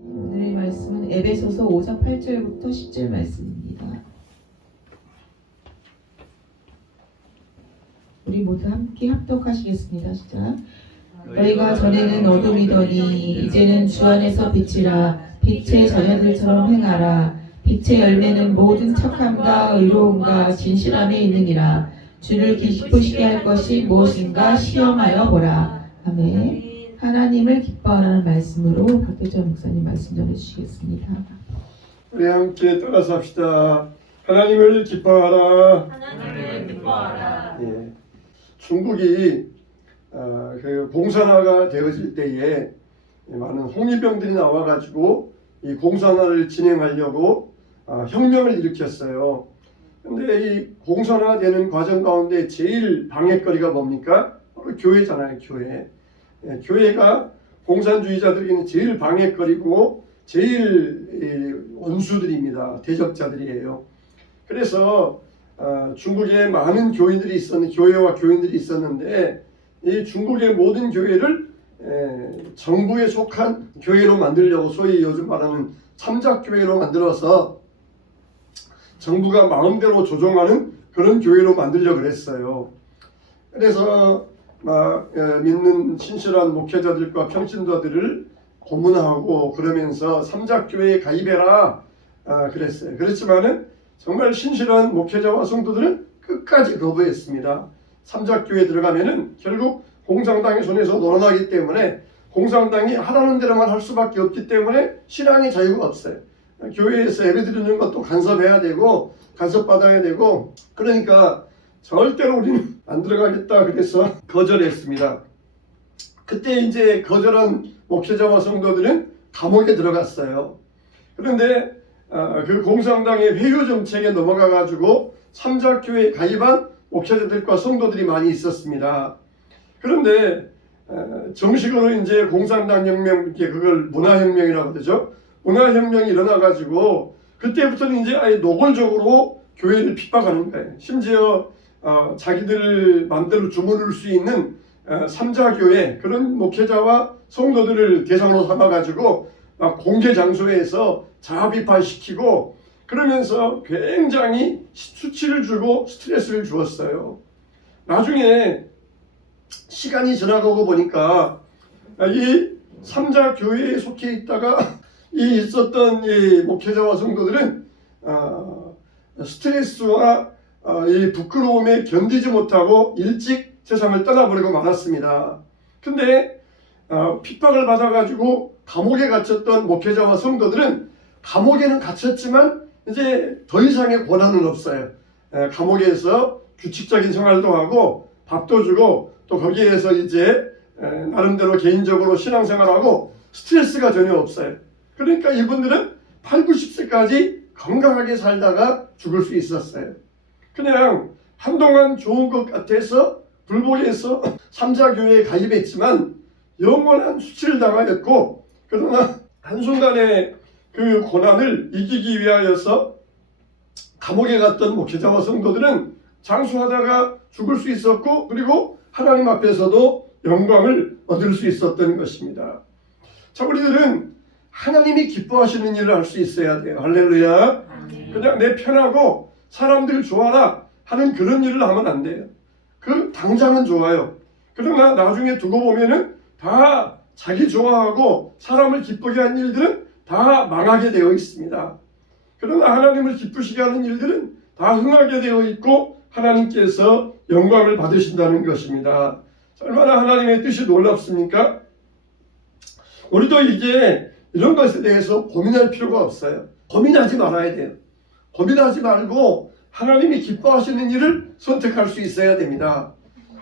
오늘의 말씀은 에베소서 5장 8절부터 10절 말씀입니다. 우리 모두 함께 합독하시겠습니다. 시작. 너희가 전에는 어둠이더니 이제는 주 안에서 빛이라. 빛의 자녀들처럼 행하라. 빛의 열매는 모든 착함과 의로움과 진실함에 있느니라. 주를 기쁘시게 할 것이 무엇인가 시험하여 보라. 아멘. 하나님을 기뻐하라는 말씀으로 박대전 목사님 말씀 전해주시겠습니다. 우리 함께 따라서 합시다. 하나님을 기뻐하라. 하나님을 기뻐하라. 예. 중국이 그 공산화가 되어질 때에 많은 홍위병들이 나와가지고 이 공산화를 진행하려고 혁명을 일으켰어요. 근데 이 공산화되는 과정 가운데 제일 방해거리가 뭡니까? 바로 교회잖아요, 교회. 예, 교회가 공산주의자들에게는 제일 방해거리고 제일 원수들입니다. 대적자들이에요. 그래서 중국에 많은 교인들이 교회와 교인들이 있었는데 이 중국의 모든 교회를 정부에 속한 교회로 만들려고 소위 요즘 말하는 참작교회로 만들어서 정부가 마음대로 조종하는 그런 교회로 만들려고 그랬어요. 그래서 믿는 신실한 목회자들과 평신도들을 고문하고 그러면서 삼작교회에 가입해라 그랬어요. 그렇지만은 정말 신실한 목회자와 성도들은 끝까지 거부했습니다. 삼작교회에 들어가면은 결국 공산당의 손에서 놀아나기 때문에 공산당이 하라는 대로만 할 수밖에 없기 때문에 신앙의 자유가 없어요. 교회에서 예배드리는 것도 간섭해야 되고 간섭받아야 되고, 그러니까 절대로 우리는 안 들어가겠다 그래서 거절했습니다. 그때 이제 거절한 목회자와 성도들은 감옥에 들어갔어요. 그런데 그 공산당의 회유 정책에 넘어가 가지고 삼작교회에 가입한 목회자들과 성도들이 많이 있었습니다. 그런데 정식으로 이제 공산당 혁명, 그걸 문화혁명이라고 그러죠. 문화혁명이 일어나 가지고 그때부터는 이제 아예 노골적으로 교회를 핍박하는 거예요. 심지어 자기들 마음대로 주무를 수 있는 삼자교회 그런 목회자와 성도들을 대상으로 삼아가지고 막 공개 장소에서 자비파시키고 그러면서 굉장히 수치를 주고 스트레스를 주었어요. 나중에 시간이 지나가고 보니까 이 삼자교회에 속해 있다가 있었던 이 목회자와 성도들은 스트레스와 이 부끄러움에 견디지 못하고 일찍 세상을 떠나버리고 말았습니다. 근데 핍박을 받아가지고 감옥에 갇혔던 목회자와 성도들은 감옥에는 갇혔지만 이제 더 이상의 권한은 없어요. 감옥에서 규칙적인 생활도 하고 밥도 주고 또 거기에서 이제 나름대로 개인적으로 신앙생활하고 스트레스가 전혀 없어요. 그러니까 이분들은 8, 90세까지 건강하게 살다가 죽을 수 있었어요. 그냥 한동안 좋은 것 같아서 불복해서 삼자교회에 가입했지만 영원한 수치를 당하였고, 그러나 한순간에 그 고난을 이기기 위하여서 감옥에 갔던 목회자와 성도들은 장수하다가 죽을 수 있었고, 그리고 하나님 앞에서도 영광을 얻을 수 있었던 것입니다. 자, 우리들은 하나님이 기뻐하시는 일을 할 수 있어야 돼요. 할렐루야. 그냥 내 편하고 사람들 좋아라 하는 그런 일을 하면 안 돼요. 그 당장은 좋아요. 그러나 나중에 두고 보면은 다 자기 좋아하고 사람을 기쁘게 한 일들은 다 망하게 되어 있습니다. 그러나 하나님을 기쁘시게 하는 일들은 다 흥하게 되어 있고 하나님께서 영광을 받으신다는 것입니다. 얼마나 하나님의 뜻이 놀랍습니까? 우리도 이제 이런 것에 대해서 고민할 필요가 없어요. 고민하지 말아야 돼요. 고민하지 말고 하나님이 기뻐하시는 일을 선택할 수 있어야 됩니다.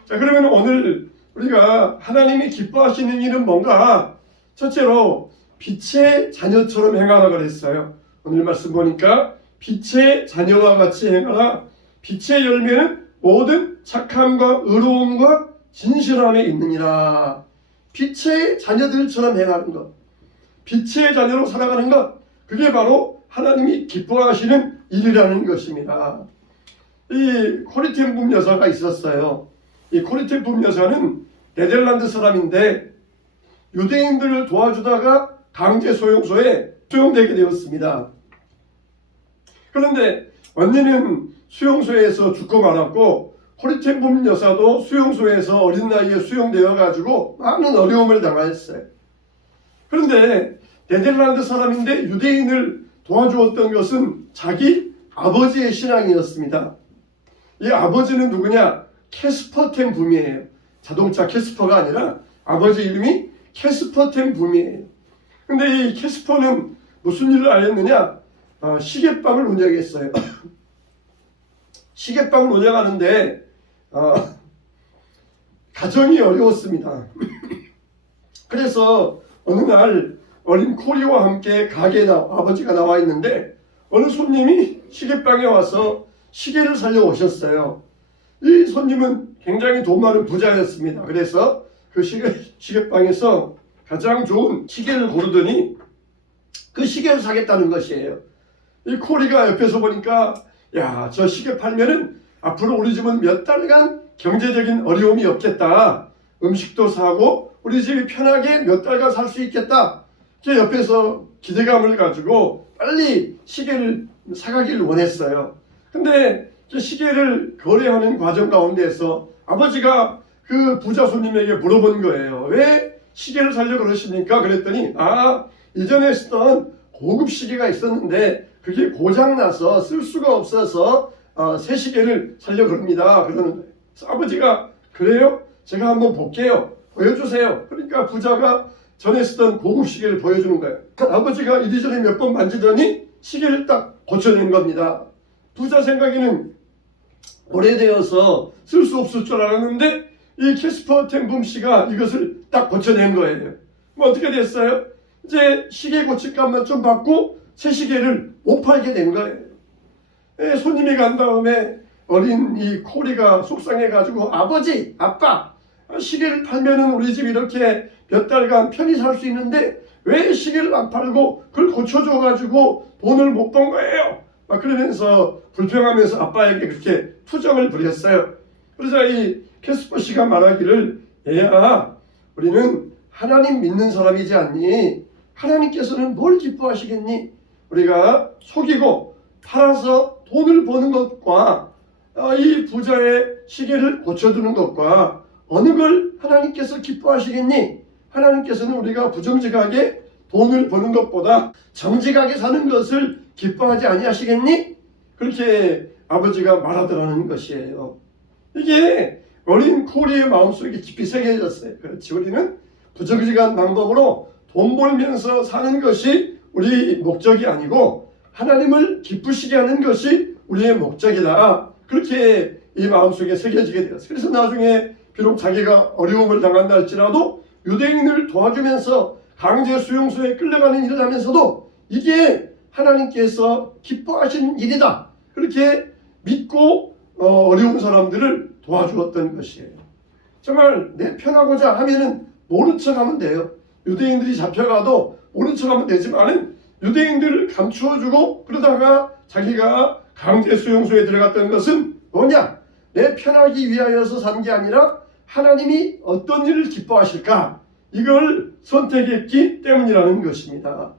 자, 그러면 오늘 우리가 하나님이 기뻐하시는 일은 뭔가? 첫째로 빛의 자녀처럼 행하라 그랬어요. 오늘 말씀 보니까 빛의 자녀와 같이 행하라. 빛의 열매는 모든 착함과 의로움과 진실함에 있느니라. 빛의 자녀들처럼 행하는 것, 빛의 자녀로 살아가는 것, 그게 바로 하나님이 기뻐하시는 일이라는 것입니다. 이 코리텐붐 여사가 있었어요. 이 코리텐붐 여사는 네덜란드 사람인데 유대인들을 도와주다가 강제 소용소에 수용되게 되었습니다. 그런데 언니는 수용소에서 죽고 말았고 호리텐붐 여사도 수용소에서 어린 나이에 수용되어 가지고 많은 어려움을 당하였어요. 그런데 네덜란드 사람인데 유대인을 도와주었던 것은 자기 아버지의 신앙이었습니다. 이 아버지는 누구냐? 캐스퍼 텐 붐이에요. 자동차 캐스퍼가 아니라 아버지 이름이 캐스퍼 텐 붐이에요. 근데 이 캐스퍼는 무슨 일을 하였느냐? 시계방을 운영했어요. 시계방을 운영하는데 가정이 어려웠습니다. 그래서 어느 날 어린 코리와 함께 가게에 아버지가 나와 있는데 어느 손님이 시계방에 와서 시계를 사려 오셨어요. 이 손님은 굉장히 돈 많은 부자였습니다. 그래서 그 시계방에서 가장 좋은 시계를 고르더니 그 시계를 사겠다는 것이에요. 이 코리가 옆에서 보니까 야, 저 시계 팔면은 앞으로 우리 집은 몇 달간 경제적인 어려움이 없겠다. 음식도 사고 우리 집이 편하게 몇 달간 살 수 있겠다. 제 옆에서 기대감을 가지고 빨리 시계를 사가기를 원했어요. 근데 그 시계를 거래하는 과정 가운데에서 아버지가 그 부자 손님에게 물어본 거예요. 왜 시계를 사려고 그러십니까? 그랬더니 이전에 쓰던 고급 시계가 있었는데 그게 고장나서 쓸 수가 없어서 새 시계를 사려고 합니다. 그러는 거예요. 그래서 아버지가 그래요? 제가 한번 볼게요. 보여주세요. 그러니까 부자가 전에 쓰던 고급 시계를 보여주는 거예요. 아버지가 이리저리 몇 번 만지더니 시계를 딱 고쳐낸 겁니다. 부자 생각에는 오래되어서 쓸 수 없을 줄 알았는데 이 캐스퍼 텐 붐 씨가 이것을 딱 고쳐낸 거예요. 뭐 어떻게 됐어요? 이제 시계 고칠값만 좀 받고 새 시계를 못 팔게 된 거예요. 손님이 간 다음에 어린 이 코리가 속상해가지고 아버지, 아빠, 시계를 팔면은 우리 집 이렇게 몇 달간 편히 살 수 있는데 왜 시계를 안 팔고 그걸 고쳐줘가지고 돈을 못 번 거예요? 막 그러면서 불평하면서 아빠에게 그렇게 투정을 부렸어요. 그러자 이 캐스퍼 씨가 말하기를 얘야, 우리는 하나님 믿는 사람이지 않니? 하나님께서는 뭘 기뻐하시겠니? 우리가 속이고 팔아서 돈을 버는 것과 이 부자의 시계를 고쳐주는 것과 어느 걸 하나님께서 기뻐하시겠니? 하나님께서는 우리가 부정직하게 돈을 버는 것보다 정직하게 사는 것을 기뻐하지 아니하시겠니? 그렇게 아버지가 말하더라는 것이에요. 이게 어린 코리의 마음속에 깊이 새겨졌어요. 그렇지, 우리는 부정직한 방법으로 돈 벌면서 사는 것이 우리 목적이 아니고 하나님을 기쁘시게 하는 것이 우리의 목적이다. 그렇게 이 마음속에 새겨지게 되었어요. 그래서 나중에 비록 자기가 어려움을 당한다 할지라도 유대인을 도와주면서 강제 수용소에 끌려가는 일을 하면서도 이게 하나님께서 기뻐하시는 일이다. 그렇게 믿고 어려운 사람들을 도와주었던 것이에요. 정말 내 편하고자 하면은 모른 척하면 돼요. 유대인들이 잡혀가도 모른 척하면 되지만은 유대인들을 감추어주고 그러다가 자기가 강제 수용소에 들어갔던 것은 뭐냐? 내 편하기 위하여서 산 게 아니라 하나님이 어떤 일을 기뻐하실까? 이걸 선택했기 때문이라는 것입니다.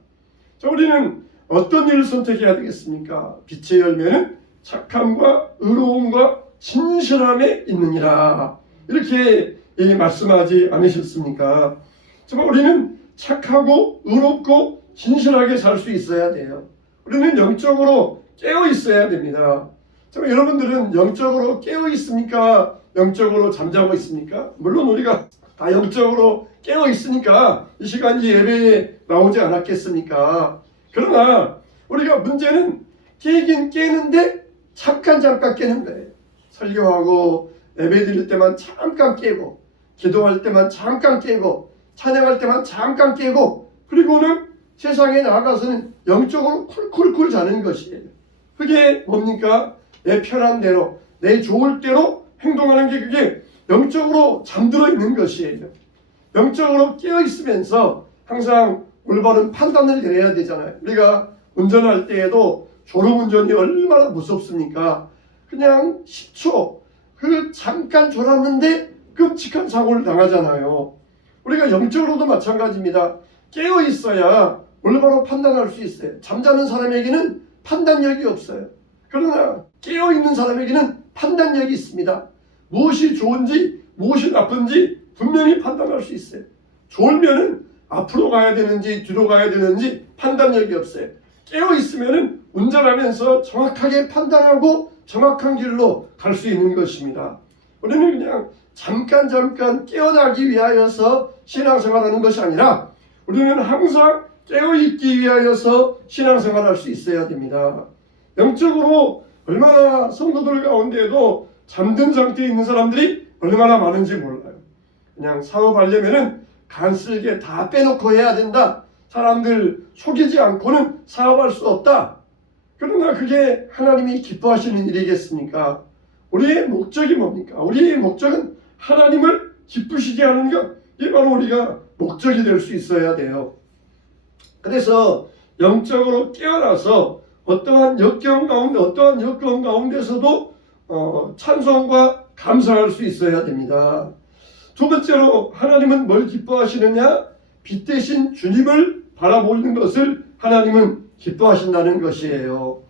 자, 우리는 어떤 일을 선택해야 되겠습니까? 빛의 열매는 착함과 의로움과 진실함에 있느니라. 이렇게 말씀하지 않으셨습니까? 정말 우리는 착하고 의롭고 진실하게 살 수 있어야 돼요. 우리는 영적으로 깨어 있어야 됩니다. 정말 여러분들은 영적으로 깨어 있습니까? 영적으로 잠자고 있습니까? 물론 우리가 다 영적으로 깨어 있으니까 이 시간 이 예배에 나오지 않았겠습니까? 그러나 우리가 문제는 깨긴 깨는데 잠깐 깨는 거예요. 설교하고 예배 드릴 때만 잠깐 깨고 기도할 때만 잠깐 깨고 찬양할 때만 잠깐 깨고 그리고는 세상에 나가서는 영적으로 쿨쿨쿨 자는 것이에요. 그게 뭡니까? 내 편한 대로 내 좋을 대로 행동하는 게 그게 영적으로 잠들어 있는 것이에요. 영적으로 깨어 있으면서 항상 올바른 판단을 내려야 되잖아요. 우리가 운전할 때에도 졸음운전이 얼마나 무섭습니까? 그냥 10초 그 잠깐 졸았는데 끔찍한 사고를 당하잖아요. 우리가 영적으로도 마찬가지입니다. 깨어 있어야 올바로 판단할 수 있어요. 잠자는 사람에게는 판단력이 없어요. 그러나 깨어 있는 사람에게는 판단력이 있습니다. 무엇이 좋은지 무엇이 나쁜지 분명히 판단할 수 있어요. 졸면은 앞으로 가야 되는지 뒤로 가야 되는지 판단력이 없어요. 깨어 있으면은 운전하면서 정확하게 판단하고 정확한 길로 갈 수 있는 것입니다. 우리는 그냥 잠깐 깨어나기 위하여서 신앙생활하는 것이 아니라 우리는 항상 깨어있기 위하여서 신앙생활할 수 있어야 됩니다. 영적으로 얼마나 성도들 가운데에도 잠든 상태에 있는 사람들이 얼마나 많은지 몰라요. 그냥 사업하려면은 간쓸게 다 빼놓고 해야 된다. 사람들 속이지 않고는 사업할 수 없다. 그러나 그게 하나님이 기뻐하시는 일이겠습니까? 우리의 목적이 뭡니까? 우리의 목적은 하나님을 기쁘시게 하는 것. 이게 바로 우리가 목적이 될 수 있어야 돼요. 그래서 영적으로 깨어나서 어떠한 역경 가운데서도 찬송과 감사할 수 있어야 됩니다. 두 번째로 하나님은 뭘 기뻐하시느냐? 빛 대신 주님을 바라보는 것을 하나님은 기뻐하신다는 것이에요.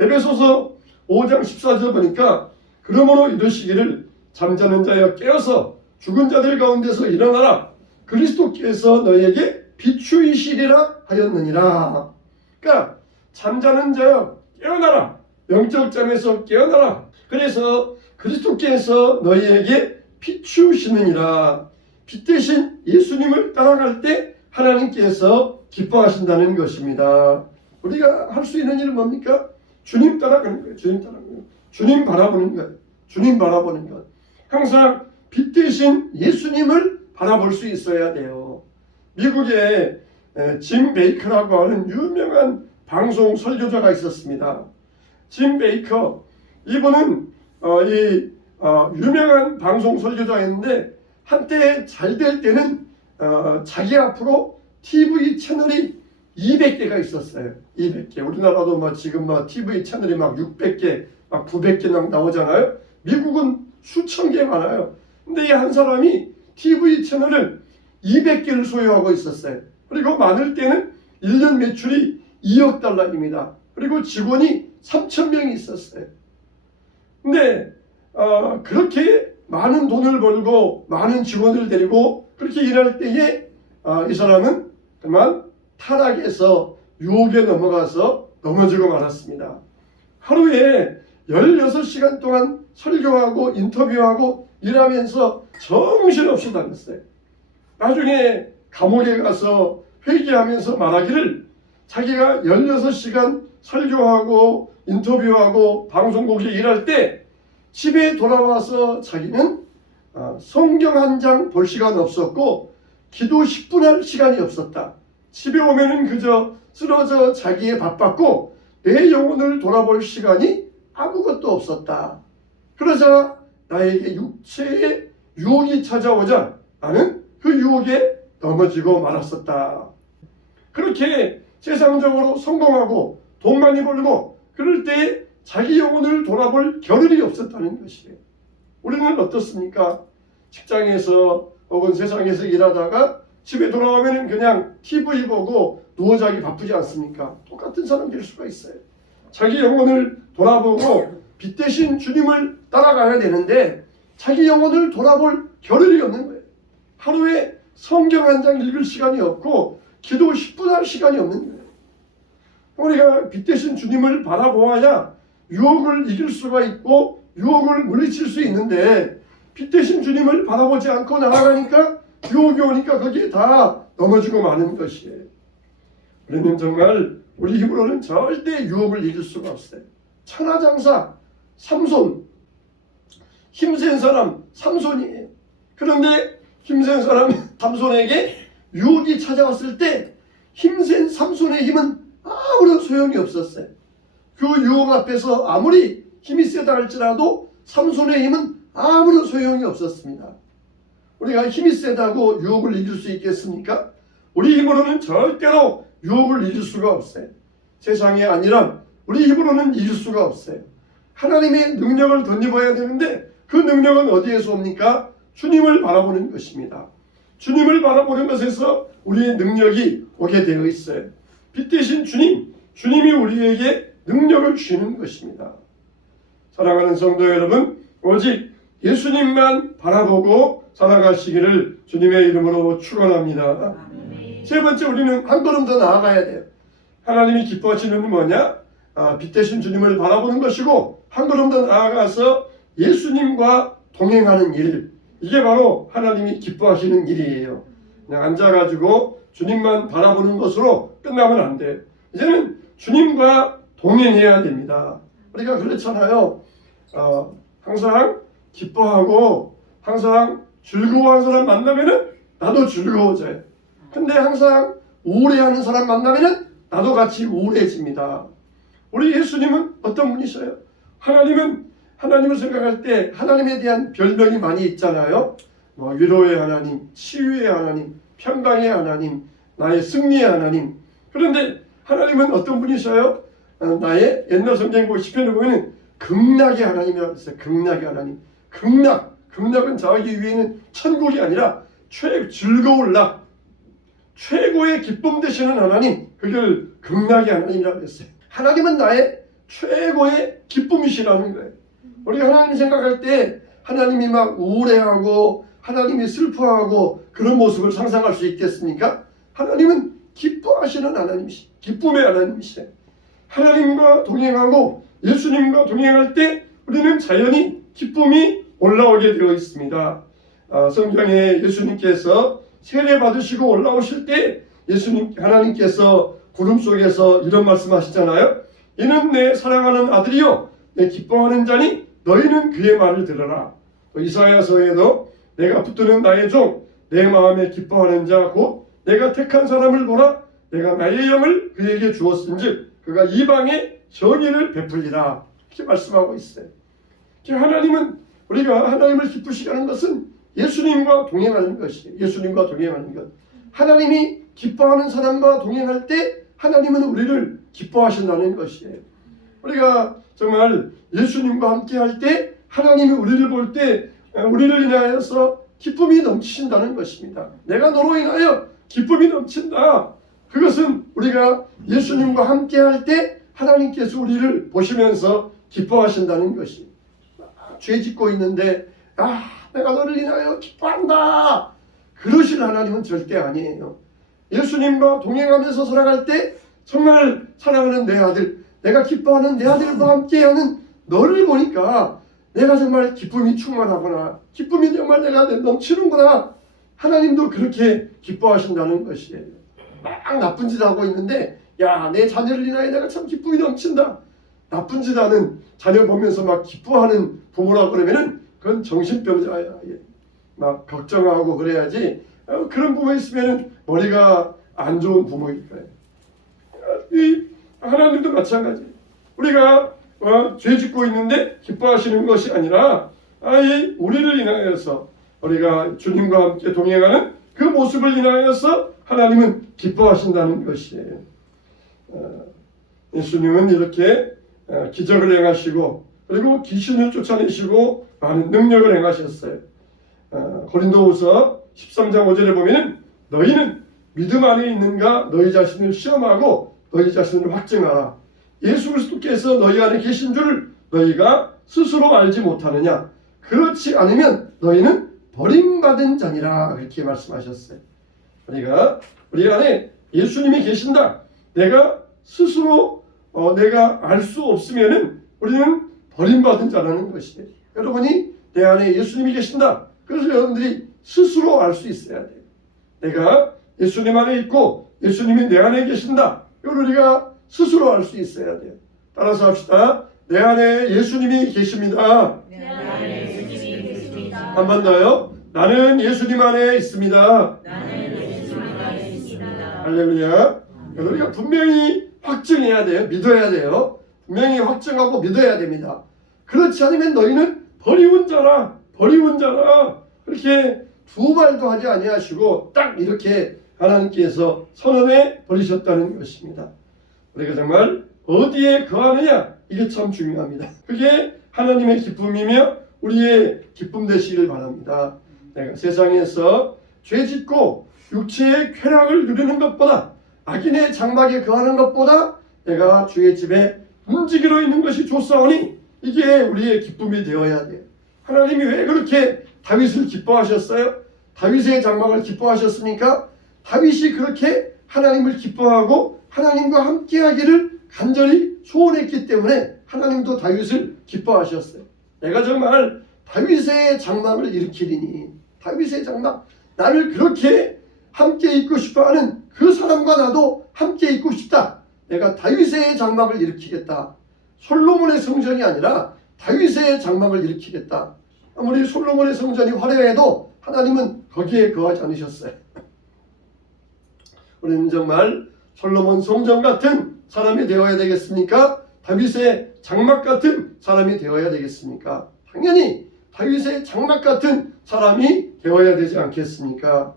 에베소서 5장 14절 보니까 그러므로 이르시기를 잠자는 자여 깨어서 죽은 자들 가운데서 일어나라. 그리스도께서 너희에게 비추이시리라 하였느니라. 그러니까 잠자는 자여 깨어나라. 영적 잠에서 깨어나라. 그래서 그리스도께서 너희에게 비추시느니라. 빛 대신 예수님을 따라갈 때 하나님께서 기뻐하신다는 것입니다. 우리가 할 수 있는 일은 뭡니까? 주님 따라가는 거예요. 주님 따라가는 거예요. 주님 바라보는 거예요. 주님 바라보는 것. 항상 빛 대신 예수님을 바라볼 수 있어야 돼요. 미국에 짐 베이커라고 하는 유명한 방송 설교자가 있었습니다. 짐 베이커, 이분은 유명한 방송 설교자였는데 한때 잘 될 때는 자기 앞으로 TV 채널이 200개가 있었어요. 200개. 우리나라도 지금 TV 채널이 600개, 900개 나오잖아요. 미국은 수천 개 많아요. 근데 이 한 사람이 TV 채널을 200개를 소유하고 있었어요. 그리고 많을 때는 1년 매출이 2억 달러입니다. 그리고 직원이 3,000명이 있었어요. 근데 그렇게 많은 돈을 벌고 많은 직원을 데리고 그렇게 일할 때에 이 사람은 그만 타락해서 유혹에 넘어가서 넘어지고 말았습니다. 하루에 16시간 동안 설교하고 인터뷰하고 일하면서 정신없이 다녔어요. 나중에 감옥에 가서 회개하면서 말하기를 자기가 16시간 설교하고 인터뷰하고 방송국에 일할 때 집에 돌아와서 자기는 성경 한 장 볼 시간 없었고 기도 10분 할 시간이 없었다. 집에 오면은 그저 쓰러져 자기에 바빴고 내 영혼을 돌아볼 시간이 아무것도 없었다. 그러자 나에게 육체의 유혹이 찾아오자 나는 그 유혹에 넘어지고 말았었다. 그렇게 세상적으로 성공하고 돈 많이 벌고 그럴 때 자기 영혼을 돌아볼 겨를이 없었다는 것이에요. 우리는 어떻습니까? 직장에서 혹은 세상에서 일하다가 집에 돌아오면 그냥 TV 보고 누워 자기 바쁘지 않습니까? 똑같은 사람일 수가 있어요. 자기 영혼을 돌아보고 빛 대신 주님을 따라가야 되는데 자기 영혼을 돌아볼 겨를이 없는 거예요. 하루에 성경 한 장 읽을 시간이 없고 기도 10분 할 시간이 없는 거예요. 우리가 빛 대신 주님을 바라보아야 유혹을 이길 수가 있고 유혹을 물리칠 수 있는데 빛 대신 주님을 바라보지 않고 나아가니까 유혹이 오니까 거기에 다 넘어지고 마는 것이에요. 우리는 정말 우리 힘으로는 절대 유혹을 이길 수가 없어요. 천하장사 삼손, 힘센 사람 삼손이에요. 그런데 힘센 사람 삼손에게 유혹이 찾아왔을 때 힘센 삼손의 힘은 아무런 소용이 없었어요. 그 유혹 앞에서 아무리 힘이 세다 할지라도 삼손의 힘은 아무런 소용이 없었습니다. 우리가 힘이 세다고 유혹을 이길 수 있겠습니까? 우리 힘으로는 절대로 유혹을 이길 수가 없어요. 세상의 안일함, 우리 힘으로는 이길 수가 없어요. 하나님의 능력을 덧입어야 되는데 그 능력은 어디에서 옵니까? 주님을 바라보는 것입니다. 주님을 바라보는 것에서 우리의 능력이 오게 되어 있어요. 빛 대신 주님이 우리에게 능력을 주시는 것입니다. 사랑하는 성도 여러분, 오직 예수님만 바라보고 살아가시기를 주님의 이름으로 축원합니다. 세 번째, 우리는 한 걸음 더 나아가야 돼요. 하나님이 기뻐하시는 건 뭐냐? 빛 대신 주님을 바라보는 것이고, 한 걸음 더 나아가서 예수님과 동행하는 일, 이게 바로 하나님이 기뻐하시는 일이에요. 그냥 앉아가지고 주님만 바라보는 것으로 끝나면 안 돼요. 이제는 주님과 동행해야 됩니다. 우리가 그렇잖아요. 항상 기뻐하고 항상 즐거워하는 사람 만나면은 나도 즐거워져요. 근데 항상 우울해하는 사람 만나면은 나도 같이 우울해집니다. 우리 예수님은 어떤 분이셔요? 하나님을 생각할 때 하나님에 대한 별명이 많이 있잖아요. 위로의 하나님, 치유의 하나님, 평강의 하나님, 나의 승리의 하나님. 그런데 하나님은 어떤 분이셔요? 나의 옛날 성경 보고 시편을 보면 극락의 하나님이라고 했어요. 극락의 하나님. 극락은 자기 위에는 천국이 아니라 즐거울 락, 최고의 기쁨 되시는 하나님, 그걸 극락의 하나님이라고 했어요. 하나님은 나의 최고의 기쁨이시라는 거예요. 우리가 하나님 생각할 때 하나님이 막 우울해하고 하나님이 슬퍼하고 그런 모습을 상상할 수 있겠습니까? 하나님은 기뻐하시는 하나님이시, 기쁨의 하나님이시죠. 하나님과 동행하고 예수님과 동행할 때 우리는 자연히 기쁨이 올라오게 되어 있습니다. 성경에 예수님께서 세례 받으시고 올라오실 때 하나님께서 구름 속에서 이런 말씀하시잖아요. 이는 내 사랑하는 아들이요 내 기뻐하는 자니 너희는 그의 말을 들어라. 이사야서에도 내가 붙드는 나의 종 내 마음에 기뻐하는 자 곧 내가 택한 사람을 보라. 내가 나의 영을 그에게 주었은즉 그가 이방에 정의를 베풀리라. 이렇게 말씀하고 있어요. 하나님은 우리가 하나님을 기쁘시게 하는 것은 예수님과 동행하는 것이에요. 예수님과 동행하는 것. 하나님이 기뻐하는 사람과 동행할 때 하나님은 우리를 기뻐하신다는 것이에요. 우리가 정말 예수님과 함께 할 때 하나님이 우리를 볼 때 우리를 인하여서 기쁨이 넘치신다는 것입니다. 내가 너로 인하여 기쁨이 넘친다. 그것은 우리가 예수님과 함께 할 때 하나님께서 우리를 보시면서 기뻐하신다는 것이. 죄 짓고 있는데 내가 너를 인하여 기뻐한다. 그러실 하나님은 절대 아니에요. 예수님과 동행하면서 살아갈 때 정말 사랑하는 내 아들, 내가 기뻐하는 내 아들과 함께하는 너를 보니까 내가 정말 기쁨이 충만하구나. 기쁨이 정말 내가 넘치는구나. 하나님도 그렇게 기뻐하신다는 것이에요. 막 나쁜 짓 하고 있는데 내 자녀를 인하여 내가 참 기쁨이 넘친다. 나쁜 짓 하는 자녀 보면서 막 기뻐하는 부모라고 그러면은 그건 정신병자야. 막 걱정하고 그래야지. 그런 부모 있으면은 머리가 안 좋은 부모일 거예요. 하나님도 마찬가지. 우리가 죄 짓고 있는데 기뻐하시는 것이 아니라 우리를 인하여서 우리가 주님과 함께 동행하는 그 모습을 인하여서 하나님은 기뻐하신다는 것이에요. 예수님은 이렇게 기적을 행하시고 그리고 귀신을 쫓아내시고 많은 능력을 행하셨어요. 고린도후서 13장 5절에 보면은 너희는 믿음 안에 있는가 너희 자신을 시험하고 너희 자신을 확증하라. 예수 그리스도께서 너희 안에 계신 줄 너희가 스스로 알지 못하느냐. 그렇지 않으면 너희는 버림받은 자니라. 그렇게 말씀하셨어요. 그러니까 우리 안에 예수님이 계신다. 내가 스스로 내가 알 수 없으면은 우리는 버림받은 자라는 것이에요. 여러분이 내 안에 예수님이 계신다. 그래서 여러분들이 스스로 알 수 있어야 돼요. 내가 예수님 안에 있고 예수님이 내 안에 계신다. 이걸 우리가 스스로 알 수 있어야 돼요. 따라서 합시다. 내 안에 예수님이 계십니다. 내 안에 예수님이 계십니다. 한 번 더요. 나는 예수님 안에 있습니다. 나는 예수님 안에 있습니다. 할렐루야. 우리가 분명히 확증해야 돼요. 믿어야 돼요. 분명히 확증하고 믿어야 됩니다. 그렇지 않으면 너희는 버리운 자라. 버리운 자라. 그렇게 두 말도 하지 아니하시고 딱 이렇게 하나님께서 선언해 버리셨다는 것입니다. 우리가 정말 어디에 거하느냐 이게 참 중요합니다. 그게 하나님의 기쁨이며 우리의 기쁨 되시길 바랍니다. 내가 세상에서 죄짓고 육체의 쾌락을 누리는 것보다, 악인의 장막에 거하는 것보다 내가 주의 집에 움직이러 있는 것이 좋사오니 이게 우리의 기쁨이 되어야 돼요. 하나님이 왜 그렇게 다윗을 기뻐하셨어요? 다윗의 장막을 기뻐하셨습니까? 다윗이 그렇게 하나님을 기뻐하고 하나님과 함께하기를 간절히 소원했기 때문에 하나님도 다윗을 기뻐하셨어요. 내가 정말 다윗의 장막을 일으키리니, 다윗의 장막, 나를 그렇게 함께 있고 싶어하는 그 사람과 나도 함께 있고 싶다. 내가 다윗의 장막을 일으키겠다. 솔로몬의 성전이 아니라 다윗의 장막을 일으키겠다. 아무리 솔로몬의 성전이 화려해도 하나님은 거기에 거하지 않으셨어요. 우리는 정말 솔로몬 성전 같은 사람이 되어야 되겠습니까? 다윗의 장막 같은 사람이 되어야 되겠습니까? 당연히 다윗의 장막 같은 사람이 되어야 되지 않겠습니까?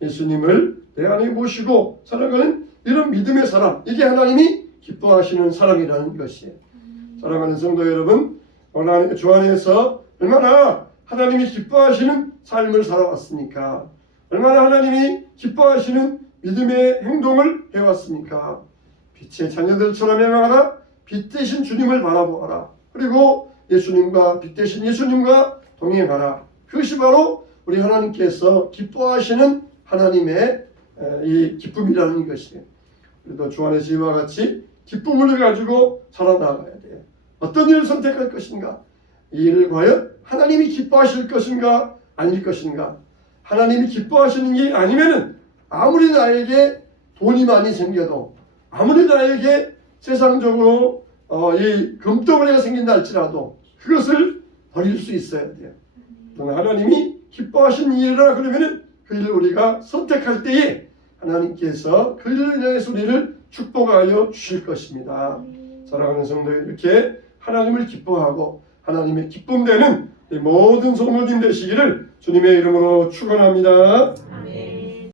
예수님을 내 안에 모시고 살아가는 이런 믿음의 사람, 이게 하나님이 기뻐하시는 사람이라는 것이에요. 사랑하는 성도 여러분, 오늘 주 안에서 얼마나 하나님이 기뻐하시는 삶을 살아왔습니까? 얼마나 하나님이 기뻐하시는 믿음의 행동을 해왔습니까? 빛의 자녀들처럼 행하라. 빛 대신 주님을 바라보아라. 그리고 예수님과 빛 대신 예수님과 동행하라. 그것이 바로 우리 하나님께서 기뻐하시는 하나님의 이 기쁨이라는 것이에요. 그래도 주 안에서 이와 같이 기쁨을 가지고 살아나가야 돼요. 어떤 일을 선택할 것인가? 이 일을 과연 하나님이 기뻐하실 것인가 아닐 것인가? 하나님이 기뻐하시는 게 아니면은 아무리 나에게 돈이 많이 생겨도, 아무리 나에게 세상적으로 이 금덩어리가 생긴다 할지라도 그것을 버릴 수 있어야 돼요. 그러나 하나님이 기뻐하시는 일이라 그러면은 그 일을 우리가 선택할 때에 하나님께서 그 일을 향해서 우리를 축복하여 주실 것입니다. 사랑하는 성도들, 이렇게 하나님을 기뻐하고 하나님의 기쁨되는 모든 성도님 되시기를 주님의 이름으로 축원합니다.